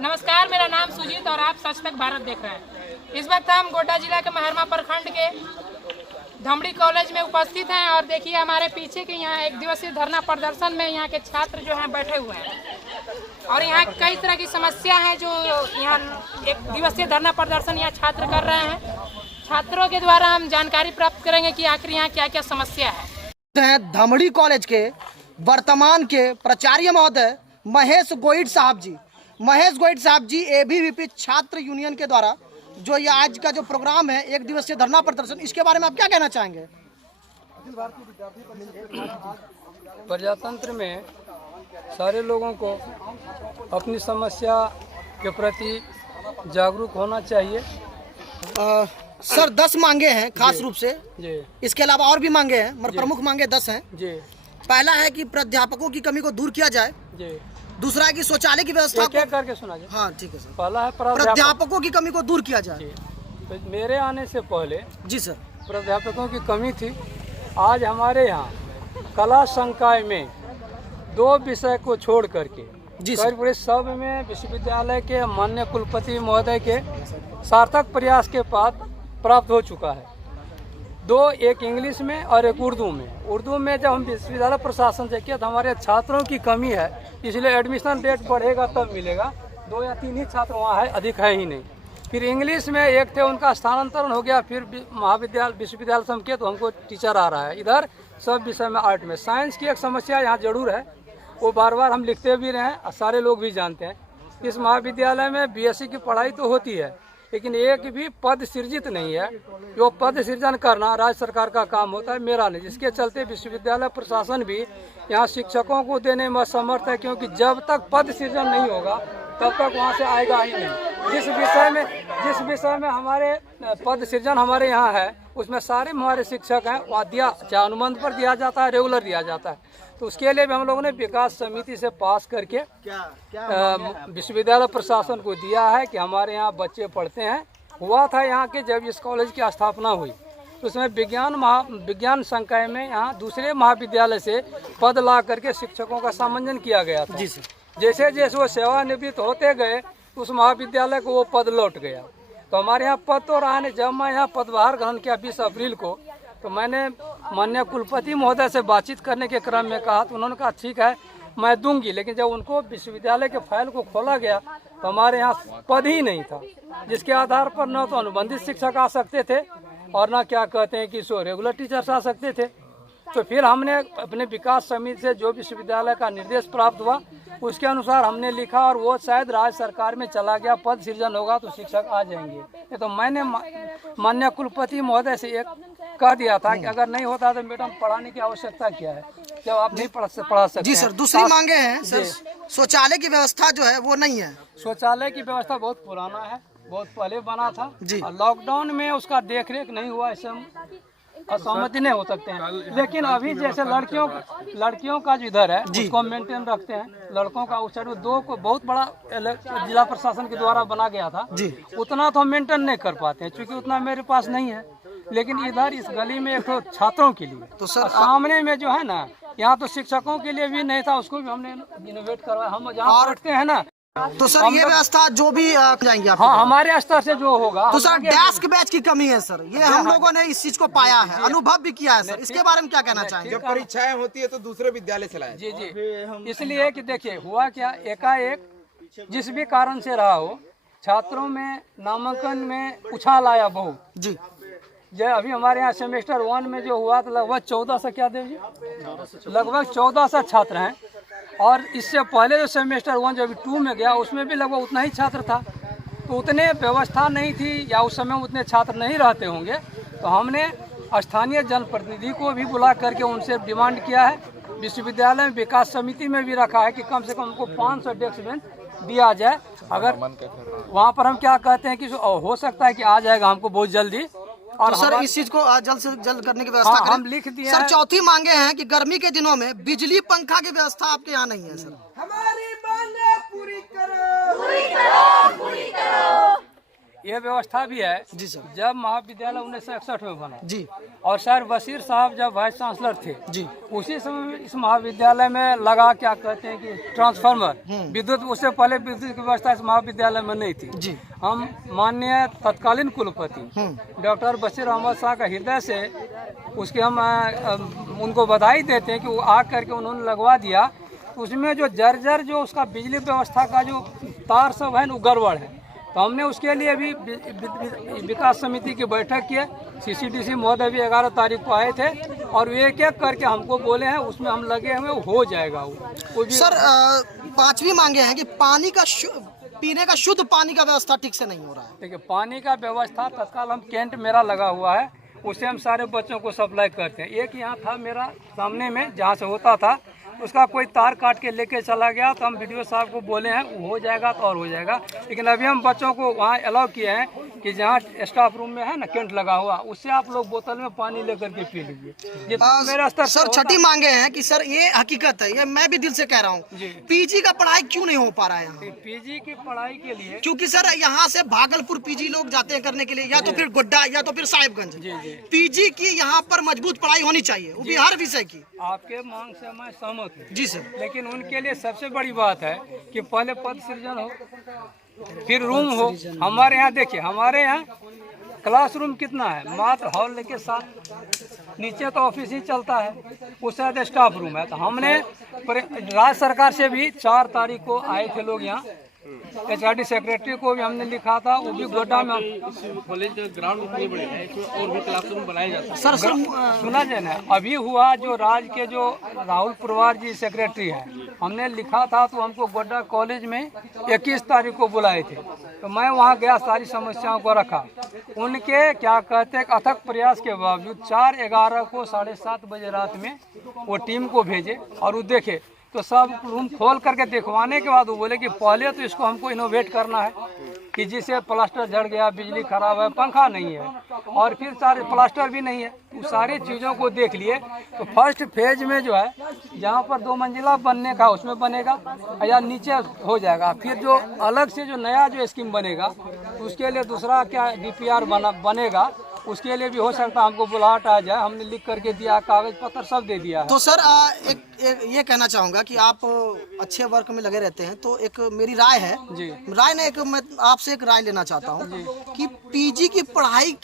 नमस्कार, मेरा नाम सुजीत और आप सच तक भारत देख रहे हैं। इस वक्त हम गोड्डा जिला के मेहरमा प्रखंड के धमड़ी कॉलेज में उपस्थित हैं और देखिए हमारे पीछे के यहाँ एक दिवसीय धरना प्रदर्शन में यहाँ के छात्र जो हैं बैठे हुए हैं और यहाँ कई तरह की समस्या है जो यहाँ एक दिवसीय धरना प्रदर्शन यहाँ छात्र कर रहे हैं। छात्रों के द्वारा हम जानकारी प्राप्त करेंगे कि आखिर यहाँ क्या क्या समस्या है। धमड़ी कॉलेज के वर्तमान के प्राचार्य महोदय महेश गोइड साहब जी एबीवीपी छात्र यूनियन के द्वारा जो ये आज का जो प्रोग्राम है एक दिवसीय धरना प्रदर्शन, इसके बारे में आप क्या कहना चाहेंगे? प्रजातंत्र में सारे लोगों को अपनी समस्या के प्रति जागरूक होना चाहिए। सर 10 मांगे हैं खास रूप से जी। इसके अलावा और भी मांगे हैं मगर प्रमुख मांगे 10 हैं जी। पहला है कि प्राध्यापकों की कमी को दूर किया जाए जी। दूसरा है कि शौचालय की व्यवस्था क्या करके सुना जाए। हाँ ठीक है सर। पहला है प्राध्यापकों की कमी को दूर किया जाए। तो मेरे आने से पहले जी सर प्राध्यापकों की कमी थी। आज हमारे यहाँ कला संकाय में 2 विषय को छोड़ करके जी सर पूरे सब में विश्वविद्यालय के माननीय कुलपति महोदय के सार्थक प्रयास के बाद प्राप्त हो चुका है। 2, एक इंग्लिश में और एक उर्दू में। उर्दू में जब हम विश्वविद्यालय प्रशासन से किया तो हमारे छात्रों की कमी है, इसलिए एडमिशन रेट बढ़ेगा तब मिलेगा। 2 या 3 ही छात्र वहाँ है, अधिक है ही नहीं। फिर इंग्लिश में एक थे, उनका स्थानांतरण हो गया, फिर महाविद्यालय विश्वविद्यालय से हम किए तो हमको टीचर आ रहा है। इधर सब विषय में आर्ट में साइंस की एक समस्या यहाँ जरूर है, वो बार बार हम लिखते भी रहे हैं, सारे लोग भी जानते हैं। इस महाविद्यालय में बीएससी की पढ़ाई तो होती है लेकिन एक भी पद सृजित नहीं है। जो पद सृजन करना राज्य सरकार का काम होता है, मेरा नहीं। जिसके चलते विश्वविद्यालय प्रशासन भी यहाँ शिक्षकों को देने में असमर्थ है, क्योंकि जब तक पद सृजन नहीं होगा तब तक वहाँ से आएगा ही नहीं। जिस विषय में हमारे पद सृजन हमारे यहाँ है उसमें सारे हमारे शिक्षक हैं, वहाँ दिया चाहे अनुबंध पर दिया जाता है, रेगुलर दिया जाता है। तो उसके लिए भी हम लोगों ने विकास समिति से पास करके विश्वविद्यालय प्रशासन को दिया है कि हमारे यहाँ बच्चे पढ़ते हैं। हुआ था यहाँ के जब इस कॉलेज की स्थापना हुई तो उसमें विज्ञान संकाय में यहाँ दूसरे महाविद्यालय से पद ला करके शिक्षकों का सामंजन किया गया था। जैसे जैसे वो सेवानिवृत्त होते गए उस महाविद्यालय को वो पद लौट गया। तो हमारे यहाँ पद तो रहा नहीं। जब मैं यहाँ पदभार ग्रहण किया 20 अप्रैल को तो मैंने माननीय कुलपति महोदय से बातचीत करने के क्रम में कहा तो उन्होंने कहा ठीक है मैं दूंगी, लेकिन जब उनको विश्वविद्यालय के फाइल को खोला गया तो हमारे यहाँ पद ही नहीं था, जिसके आधार पर न तो अनुबंधित शिक्षक आ सकते थे और न क्या कहते हैं कि सो रेगुलर टीचर्स आ सकते थे। तो फिर हमने अपने विकास समिति से जो विश्वविद्यालय का निर्देश प्राप्त हुआ उसके अनुसार हमने लिखा और वो शायद राज्य सरकार में चला गया। पद सृजन होगा तो शिक्षक आ जाएंगे। ये तो मैंने माननीय कुलपति महोदय से एक कह दिया था कि अगर नहीं होता तो मैडम पढ़ाने की आवश्यकता क्या है, जब आप नहीं पढ़ा सकते। जी सर, दूसरी मांगे हैं सर, शौचालय की व्यवस्था जो है वो नहीं है। शौचालय की व्यवस्था बहुत पुराना है, बहुत पहले बना था जी। और लॉकडाउन में उसका देखरेख नहीं हुआ, इससे हम असहमति नहीं हो सकते हैं। लेकिन अभी जैसे लड़कियों का जो इधर है उसको मेंटेन रखते हैं, लड़कों का उस साइड 2 को बहुत बड़ा जिला प्रशासन के द्वारा बना गया था जी। उतना तो हम मेंटेन नहीं कर पाते हैं क्योंकि उतना मेरे पास नहीं है। लेकिन इधर इस गली में एक तो छात्रों के लिए तो सर सामने में जो है ना, यहाँ तो शिक्षकों के लिए भी नहीं था, उसको भी हमने इनोवेट करवाया। हम जहाँ पढ़ते हैं ना तो सर ये व्यवस्था जो भी जाएंगे आप हाँ हमारे स्तर से जो होगा। तो सर डेस्क बेंच की कमी है सर, ये हम लोगों ने इस चीज को पाया है, अनुभव भी किया है सर। इसके बारे में क्या कहना चाहेंगे? जब परीक्षाएं होती है तो दूसरे विद्यालय चलाए। जी जी, इसलिए कि देखिए हुआ क्या, एकाएक जिस भी कारण से रहा हो छात्रों में नामांकन में उछाल आया बहुत जी। जो अभी हमारे यहाँ सेमेस्टर 1 में जो हुआ तो लगभग 1400 क्या देव जी, लगभग 1400 छात्र हैं। और इससे पहले जो सेमेस्टर 1 जो अभी 2 में गया उसमें भी लगभग उतना ही छात्र था। तो उतने व्यवस्था नहीं थी या उस समय उतने छात्र नहीं रहते होंगे। तो हमने स्थानीय जनप्रतिनिधि को भी बुला करके उनसे डिमांड किया है। विश्वविद्यालय में विकास समिति में भी रखा है कि कम से कम उनको 500 डेस्क बेंच दिया जाए। अगर वहाँ पर हम क्या कहते हैं कि हो सकता है कि आ जाएगा हमको बहुत जल्दी। और तो सर इस चीज को जल्द से जल्द करने की व्यवस्था करें। हम लिख दिए सर। चौथी मांगे हैं कि गर्मी के दिनों में बिजली पंखा की व्यवस्था आपके यहाँ नहीं है सर। हमारी मांगे पूरी करो, पूरी करो, पूरी करो। ये व्यवस्था भी है जी सर। जब महाविद्यालय 1961 में बना जी और सर बशीर साहब जब वाइस चांसलर थे जी उसी समय इस महाविद्यालय में लगा क्या कहते हैं कि ट्रांसफार्मर विद्युत, उससे पहले विद्युत की व्यवस्था इस महाविद्यालय में नहीं थी। जी हम माननीय तत्कालीन कुलपति डॉक्टर बशीर अहमद शाह का हृदय से उसके हम उनको बधाई देते हैं कि वो आ करके उन्होंने लगवा दिया। उसमें जो जर्जर जो उसका बिजली व्यवस्था का जो तार सब है वो गड़बड़ है, तो हमने उसके लिए भी विकास समिति की बैठक की है। CCDC महोदय भी 11 तारीख को आए थे और एक एक करके हमको बोले हैं, उसमें हम लगे हुए हो जाएगा वो भी। सर 5वीं मांगे हैं कि पानी का पीने का शुद्ध पानी का व्यवस्था ठीक से नहीं हो रहा है। देखिए पानी का व्यवस्था तत्काल हम कैंट मेरा लगा हुआ है, उससे हम सारे बच्चों को सप्लाई करते हैं। एक यहाँ था मेरा सामने में जहाँ से होता था, उसका कोई तार काट के लेके चला गया, तो हम BDO साहब को बोले हैं वो हो जाएगा तो और हो जाएगा। लेकिन अभी हम बच्चों को वहाँ अलाउ किए हैं कि जहाँ स्टाफ रूम में है ना कैंट लगा हुआ, उससे आप लोग बोतल में पानी लेकर के पी लीजिए। मेरा स्तर सर छठी मांगे हैं कि सर ये हकीकत है, ये मैं भी दिल से कह रहा हूँ, PG का पढ़ाई क्यों नहीं हो पा रहा है यहाँ? PG की पढ़ाई के लिए क्योंकि सर यहाँ से भागलपुर PG लोग जाते हैं करने के लिए, या तो फिर गोड्डा या तो फिर साहिबगंज। PG की यहाँ पर मजबूत पढ़ाई होनी चाहिए, वो भी हर विषय की। आपके मांग से मैं सहमत हूँ जी सर। लेकिन उनके लिए सबसे बड़ी बात है कि पहले पद सृजन हो, फिर रूम हो। हमारे यहाँ देखिए, हमारे यहाँ क्लासरूम कितना है, मात्र हॉल लेके 7, नीचे तो ऑफिस ही चलता है, उससे ज़्यादा स्टाफ रूम है। तो हमने राज्य सरकार से भी 4 तारीख को आए थे लोग यहाँ, HRD सेक्रेटरी को भी हमने लिखा था, वो भी गोड्डा में। कॉलेज ग्राउंड इतने बड़े हैं, इसमें और भी क्लासरूम बनाए जाते हैं। सर सुना जाए ना, अभी हुआ जो राज्य के जो राहुल पुरवार जी सेक्रेटरी हैं, हमने लिखा था तो हमको गोड्डा कॉलेज में 21 तारीख को बुलाए थे, तो मैं वहाँ गया, सारी समस्याओं को रखा। उनके क्या कहते हैं अथक प्रयास के बावजूद 4/11 को 7:30 बजे रात में वो टीम को भेजे और वो देखे, तो सब रूम खोल करके देखवाने के बाद वो बोले कि पहले तो इसको हमको इनोवेट करना है कि जिसे प्लास्टर झड़ गया, बिजली खराब है, पंखा नहीं है और फिर सारे प्लास्टर भी नहीं है, तो सारी चीज़ों को देख लिए। तो फर्स्ट फेज में जो है जहाँ पर 2 मंजिला बनने का उसमें बनेगा या नीचे हो जाएगा, फिर जो अलग से जो नया जो स्कीम बनेगा उसके लिए दूसरा क्या DPR बनेगा, उसके लिए भी हो सकता है हमको बुलाहट आ जाए। हमने लिख करके दिया, कागज पत्र सब दे दिया है। तो सर एक ये कहना चाहूँगा कि आप अच्छे वर्क में लगे रहते हैं, तो एक मेरी राय है जी, राय ने एक मैं आपसे एक राय लेना चाहता हूँ कि PG की पढ़ाई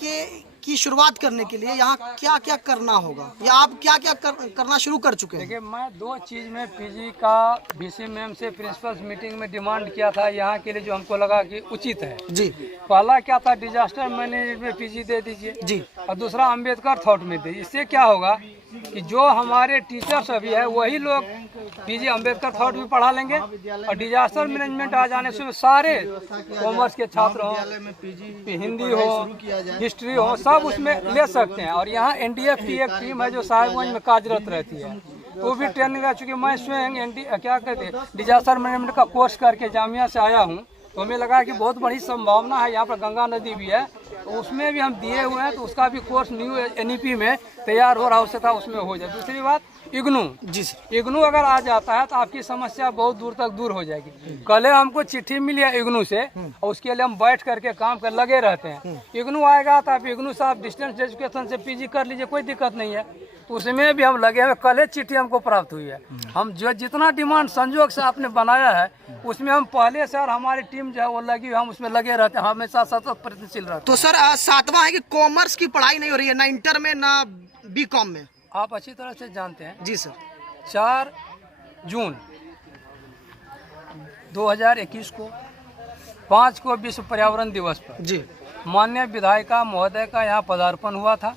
की शुरुआत करने के लिए यहाँ क्या क्या करना होगा, या आप क्या क्या करना शुरू कर चुके हैं? देखिए मैं 2 चीज़ में PG का VC मैम से प्रिंसिपल्स मीटिंग में डिमांड किया था यहाँ के लिए, जो हमको लगा कि उचित है। जी। पहला क्या था, डिजास्टर मैनेजमेंट में PG दे दीजिए जी। और दूसरा अम्बेडकर थॉट में दे। इससे क्या होगा कि जो हमारे टीचर्स अभी है वही लोग PG अम्बेडकर थॉट भी पढ़ा लेंगे और डिजास्टर मैनेजमेंट आ जाने से सारे कॉमर्स के छात्र हो, हिंदी हो, हिस्ट्री हो, सब उसमें ले सकते हैं। और यहाँ NDF की एक टीम है जो साहिबगंज में कार्यरत रहती है, तो भी ट्रेनिंग रह चुकी है। मैं स्वयं क्या कहते हैं डिजास्टर मैनेजमेंट का कोर्स करके जामिया से आया हूँ, तो हमें लगा कि बहुत बड़ी संभावना है, यहाँ पर गंगा नदी भी है, तो उसमें भी हम दिए हुए हैं, तो उसका भी कोर्स न्यू NEP में तैयार हो रहा हो सकता उसमें हो जाए। दूसरी बात इग्नू, जी सर। इग्नू अगर आ जाता है तो आपकी समस्या बहुत दूर तक दूर हो जाएगी। कल हमको चिट्ठी मिली है इग्नू से और उसके लिए हम बैठ करके काम कर लगे रहते हैं। इग्नू आएगा तो आप इग्नू से आप डिस्टेंस एजुकेशन से PG कर लीजिए, कोई दिक्कत नहीं है, तो उसमें भी हम लगे हुए। कल चिट्ठी हमको प्राप्त हुई है, हम जो जितना डिमांड संजोग से आपने बनाया है उसमें हम पहले से और हमारी टीम जो है वो लगी, हम उसमें लगे रहते हैं, हमेशा सतत प्रयत्नशील रहते हैं। तो सर 7वां है कि कॉमर्स की पढ़ाई नहीं हो रही है, ना इंटर में ना BCom में। आप अच्छी तरह से जानते हैं जी सर। 4 जून 2021 को 5 को विश्व पर्यावरण दिवस पर जी माननीय विधायिका महोदय का यहाँ पदार्पण हुआ था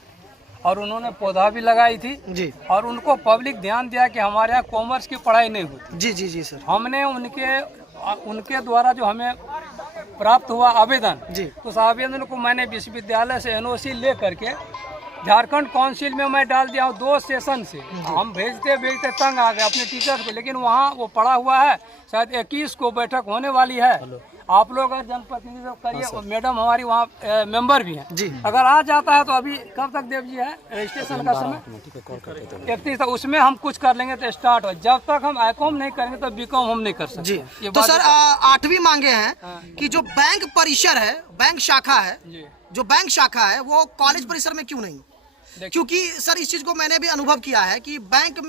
और उन्होंने पौधा भी लगाई थी जी, और उनको पब्लिक ध्यान दिया कि हमारे यहाँ कॉमर्स की पढ़ाई नहीं होती। जी जी जी सर। हमने उनके द्वारा जो हमें प्राप्त हुआ आवेदन, जी, तो उस आवेदन को मैंने विश्वविद्यालय से NOC ले करके झारखंड काउंसिल में मैं डाल दिया हूँ। 2 सेशन से हम भेजते भेजते तंग आ गए अपने टीचर को, लेकिन वहाँ वो पड़ा हुआ है, शायद 21 को बैठक होने वाली है आप लोग अगर जनप्रतिनिधि से करिए, और मैडम हमारी वहाँ मेंबर भी हैं जी। अगर आ जाता है तो अभी कब तक देव जी है रजिस्ट्रेशन का समय 31 तक, उसमें हम कुछ कर लेंगे तो स्टार्ट हो। जब तक हम आई.कॉम नहीं करेंगे तो बी.कॉम हम नहीं कर सकते। जी। ये तो बात सर 8वीं मांगे हैं कि जो बैंक परिसर है, बैंक शाखा है, जी। जो बैंक शाखा है वो कॉलेज परिसर में क्यों नहीं? क्योंकि सर इस चीज को मैंने भी अनुभव किया है कि बैंकों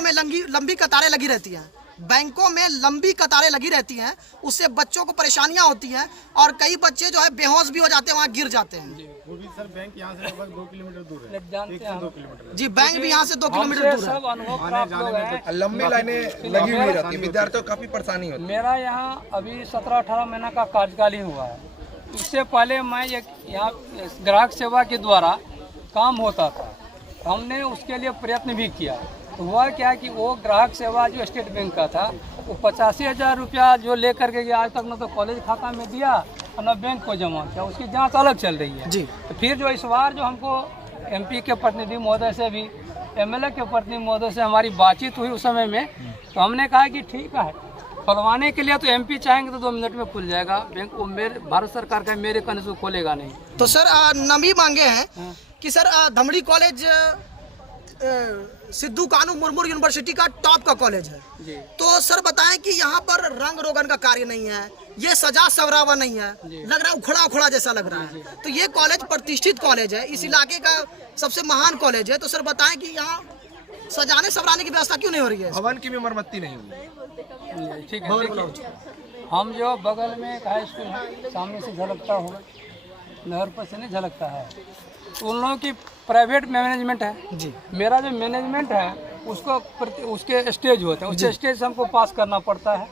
में लंबी कतारें लगी रहती हैं, बैंकों में लंबी कतारें लगी रहती हैं, उससे बच्चों को परेशानियां होती हैं और कई बच्चे जो है बेहोश भी हो जाते हैं, वहाँ गिर जाते हैं। वो भी सर बैंक यहाँ से लगभग 2 किलोमीटर दूर है। जानते हैं 2 किलोमीटर। जी, बैंक भी यहाँ से 2 किलोमीटर दूर है। सब अनुभव प्राप्त लोग हैं। लंबी लाइनें लगी हुई रहती है, विद्यार्थियों को काफी परेशानी होती है। मेरा यहाँ अभी 17-18 महीना का कार्यकाल ही हुआ है। इससे पहले मैं एक यहाँ ग्राहक सेवा के द्वारा काम होता था, हमने उसके लिए प्रयत्न भी किया। तो हुआ क्या कि वो ग्राहक सेवा जो स्टेट बैंक का था, वो 85,000 रुपया जो लेकर के गया, आज तक न तो कॉलेज खाता में दिया और न बैंक को जमा किया। उसकी जांच अलग चल रही है। जी। तो फिर जो इस बार जो हमको MP के प्रतिनिधि महोदय से भी, MLA के प्रतिनिधि महोदय से हमारी बातचीत हुई उस समय में, तो हमने कहा कि ठीक है, खुलवाने के लिए तो MP चाहेंगे तो 2 मिनट में खुल जाएगा बैंक। वो मेरे भारत सरकार का मेरे कहने से खोलेगा नहीं। तो सर नवी मांगे हैं कि सर धमड़ी कॉलेज सिद्धू कानू मुर्मू यूनिवर्सिटी का टॉप का कॉलेज है, तो सर बताएं कि यहाँ पर रंग रोगन का कार्य नहीं है, ये सजा सवरावा नहीं है, लग रहा है उखड़ा उखड़ा जैसा लग रहा है। तो ये कॉलेज प्रतिष्ठित कॉलेज है, इस इलाके का सबसे महान कॉलेज है, तो सर बताएं कि यहाँ सजाने सवराने की व्यवस्था क्यों नहीं हो रही है? भवन की भी मरम्मति नहीं हुई। ठीक है, देखिए, हम जो बगल में एक हाई स्कूल है, सामने से झलकता होगा, नहर पर से नहीं झलकता है, उन लोगों की प्राइवेट मैनेजमेंट है जी। मेरा जो मैनेजमेंट है उसके स्टेज होते हैं, उसके स्टेज से हमको पास करना पड़ता है।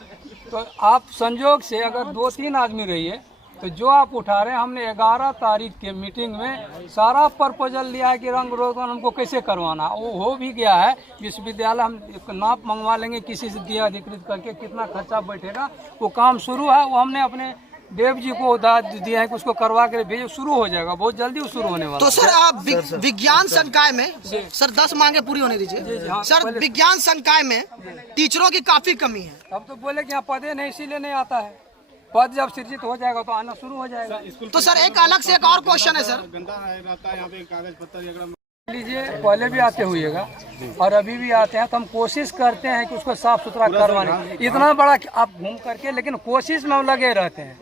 तो आप संजोग से अगर 2-3 आदमी रहिए तो जो आप उठा रहे हैं, हमने 11 तारीख के मीटिंग में सारा प्रपोजल लिया है कि रंग रोगन हमको कैसे करवाना। वो हो भी गया है, विश्वविद्यालय हम एक नाप मंगवा लेंगे किसी से दिया अधिकृत करके, कितना खर्चा बैठेगा, वो काम शुरू है। वो हमने अपने देव जी को दाद दिया है कि उसको करवा के भेजो, शुरू हो जाएगा बहुत जल्दी, वो शुरू होने वाला। तो सर आप विज्ञान संकाय में सर 10 मांगे पूरी होने दीजिए। हाँ, सर विज्ञान संकाय में टीचरों की काफी कमी है। अब तो बोले कि यहाँ पदे नहीं, इसीलिए नहीं आता है। पद जब सृजित हो जाएगा तो आना शुरू हो जाएगा। तो सर एक अलग से एक और क्वेश्चन है सर, गंदा रहता है यहाँ पे, कागज पत्तर लीजिए, पहले भी आते हुएगा और अभी भी आते हैं, तो हम कोशिश करते हैं कि उसको साफ सुथरा करवाने। इतना बड़ा आप घूम करके, लेकिन कोशिश में हम लगे रहते हैं।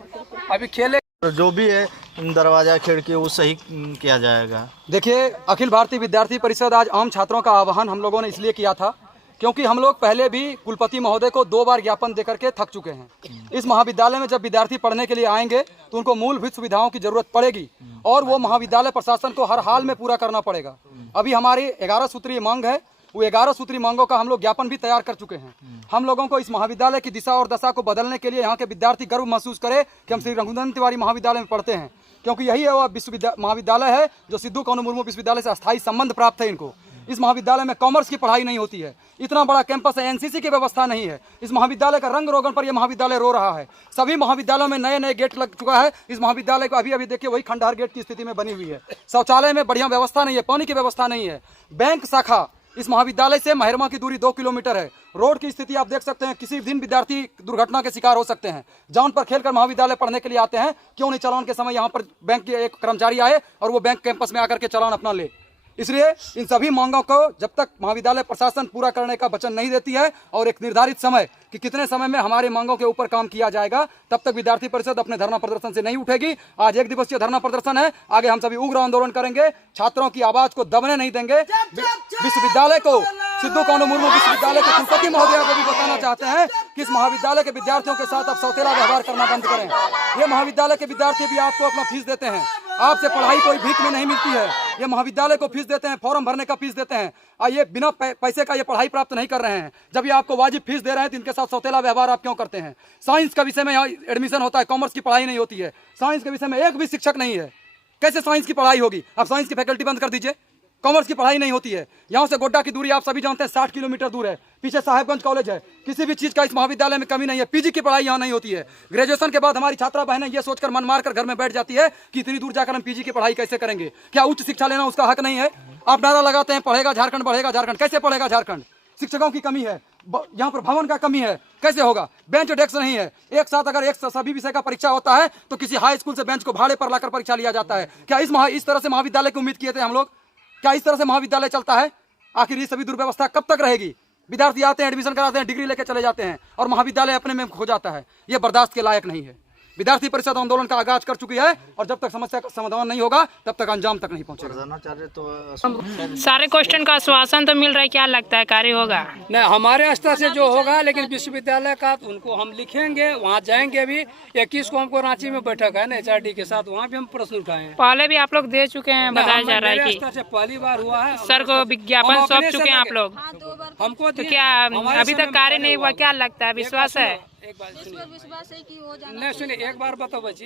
अभी खेले जो भी है दरवाजा खिड़की वो सही किया जाएगा। देखिए, अखिल भारतीय विद्यार्थी परिषद आज आम छात्रों का आह्वान हम लोगों ने इसलिए किया था क्योंकि हम लोग पहले भी कुलपति महोदय को 2 बार ज्ञापन देकर के थक चुके हैं। इस महाविद्यालय में जब विद्यार्थी पढ़ने के लिए आएंगे तो उनको मूलभूत सुविधाओं की जरूरत पड़ेगी और वो महाविद्यालय प्रशासन को हर हाल में पूरा करना पड़ेगा। अभी हमारी 11 सूत्रीय मांग है, वो 11 सूत्रीय मांगों का हम लोग ज्ञापन भी तैयार कर चुके हैं। हम लोगों को इस महाविद्यालय की दिशा और दशा को बदलने के लिए यहाँ के विद्यार्थी गर्व महसूस करें कि हम श्री रघुनंदन तिवारी महाविद्यालय में पढ़ते हैं, क्योंकि यही है वह महाविद्यालय है जो सिद्धू कानू मुर्मू विश्वविद्यालय से अस्थायी संबंध प्राप्त है इनको। इस महाविद्यालय में कॉमर्स की पढ़ाई नहीं होती है, इतना बड़ा कैंपस है, एनसीसी की व्यवस्था नहीं है। इस महाविद्यालय का रंग रोगन पर यह महाविद्यालय रो रहा है। सभी महाविद्यालयों में नए नए गेट लग चुका है, इस महाविद्यालय को अभी देखिए वही खंडहर गेट की स्थिति में बनी हुई है। शौचालय में बढ़िया व्यवस्था नहीं है, पानी की व्यवस्था नहीं है। बैंक शाखा इस महाविद्यालय से महिरमा की दूरी 2 किलोमीटर है। रोड की स्थिति आप देख सकते हैं, किसी दिन विद्यार्थी दुर्घटना के शिकार हो सकते हैं। जान पर खेलकर महाविद्यालय पढ़ने के लिए आते हैं, क्यों नहीं चालान के समय यहाँ पर बैंक के एक कर्मचारी आए और वो बैंक कैंपस में आकर के चालान अपना ले। इसलिए इन सभी मांगों को जब तक महाविद्यालय प्रशासन पूरा करने का वचन नहीं देती है और एक निर्धारित समय कि कितने समय में हमारी मांगों के ऊपर काम किया जाएगा, तब तक विद्यार्थी परिषद अपने धरना प्रदर्शन से नहीं उठेगी। आज 1 दिवसीय धरना प्रदर्शन है, आगे हम सभी उग्र आंदोलन करेंगे, छात्रों की आवाज को दबने नहीं देंगे। विश्वविद्यालय को, सिद्धू कानू मुर्मू विश्वविद्यालय के कुलपति महोदय को भी बताना चाहते हैं कि इस महाविद्यालय के विद्यार्थियों के साथ आप सौतेला व्यवहार करना बंद करें। ये महाविद्यालय के विद्यार्थी भी आपको अपना फीस देते हैं, आपसे पढ़ाई कोई भीख में नहीं मिलती है। ये महाविद्यालय को फीस देते हैं, फॉर्म भरने का फीस देते हैं, और ये बिना पैसे का ये पढ़ाई प्राप्त नहीं कर रहे हैं। जब ये आपको वाजिब फीस दे रहे हैं तो इनके साथ सौतेला व्यवहार आप क्यों करते हैं? साइंस का विषय में यहाँ एडमिशन होता है, कॉमर्स की पढ़ाई नहीं होती है। साइंस के विषय में एक भी शिक्षक नहीं है, कैसे साइंस की पढ़ाई होगी? आप साइंस की फैकल्टी बंद कर दीजिए, कॉमर्स की पढ़ाई नहीं होती है। यहाँ से गोड्डा की दूरी आप सभी जानते हैं 60 किलोमीटर दूर है, पीछे साहेबगंज कॉलेज है। किसी भी चीज़ का इस महाविद्यालय में कमी नहीं है। पीजी की पढ़ाई यहाँ नहीं होती है। ग्रेजुएशन के बाद हमारी छात्रा बहनें ये सोचकर मन मार कर घर में बैठ जाती है कि इतनी दूर जाकर हम पीजी की पढ़ाई कैसे करेंगे? क्या उच्च शिक्षा लेना उसका हक नहीं है? आप नारा लगाते हैं पढ़ेगा झारखंड, बढ़ेगा झारखंड, कैसे पढ़ेगा झारखंड? शिक्षकों की कमी है, यहाँ पर भवन का कमी है, कैसे होगा? बेंच डेस्क नहीं है। एक साथ अगर एक सभी विषय का परीक्षा होता है तो किसी हाई स्कूल से बेंच को भाड़े पर लाकर परीक्षा लिया जाता है। क्या इस तरह से महाविद्यालय की उम्मीद किए थे हम लोग? क्या इस तरह से महाविद्यालय चलता है? आखिर ये सभी दुर्व्यवस्था कब तक रहेगी? विद्यार्थी आते हैं, एडमिशन कराते हैं, डिग्री लेके चले जाते हैं और महाविद्यालय अपने में खो जाता है। ये बर्दाश्त के लायक नहीं है। विद्यार्थी परिषद आंदोलन का आगाज कर चुकी है और जब तक समस्या का समाधान नहीं होगा तब तक अंजाम तक नहीं पहुंचेगा। प्रधानाचार्य तो सारे क्वेश्चन का आश्वासन तो मिल रहा है, क्या लगता है कार्य होगा? नहीं, हमारे स्तर से जो होगा, लेकिन विश्वविद्यालय का उनको हम लिखेंगे, वहाँ जाएंगे भी। 21 को हमको रांची में बैठक है ना HRD के साथ, वहाँ भी हम प्रश्न उठाए हैं। पहले भी आप लोग दे चुके हैं, बताया जा रहा है कि स्तर से पहली बार हुआ है। सर को विज्ञापन सौंप चुके हैं आप लोग, हमको तो क्या अभी तक कार्य नहीं हुआ? क्या लगता है, विश्वास है? एक बार नहीं सुनिए, एक बार बताओ बच्ची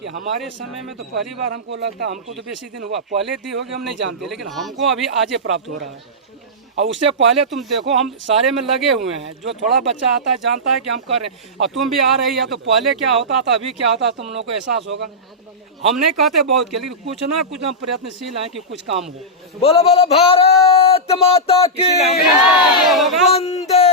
कि हमारे समय में तो पहली बार हमको लगता, हमको तो बेसी दिन हुआ, पहले दी होगी हम नहीं जानते, लेकिन हमको अभी आज प्राप्त हो रहा है। और उससे पहले तुम देखो, हम सारे में लगे हुए हैं। जो थोड़ा बच्चा आता है जानता है कि हम कर रहे हैं, और तुम भी आ रही है तो पहले क्या होता था, अभी क्या होता है, तुम लोग को एहसास होगा। हम नहीं कहते बहुत के, लेकिन कुछ ना कुछ हम प्रयत्नशील हैं कि कुछ काम हो। बोलो बोलो भारत माता की वंदे।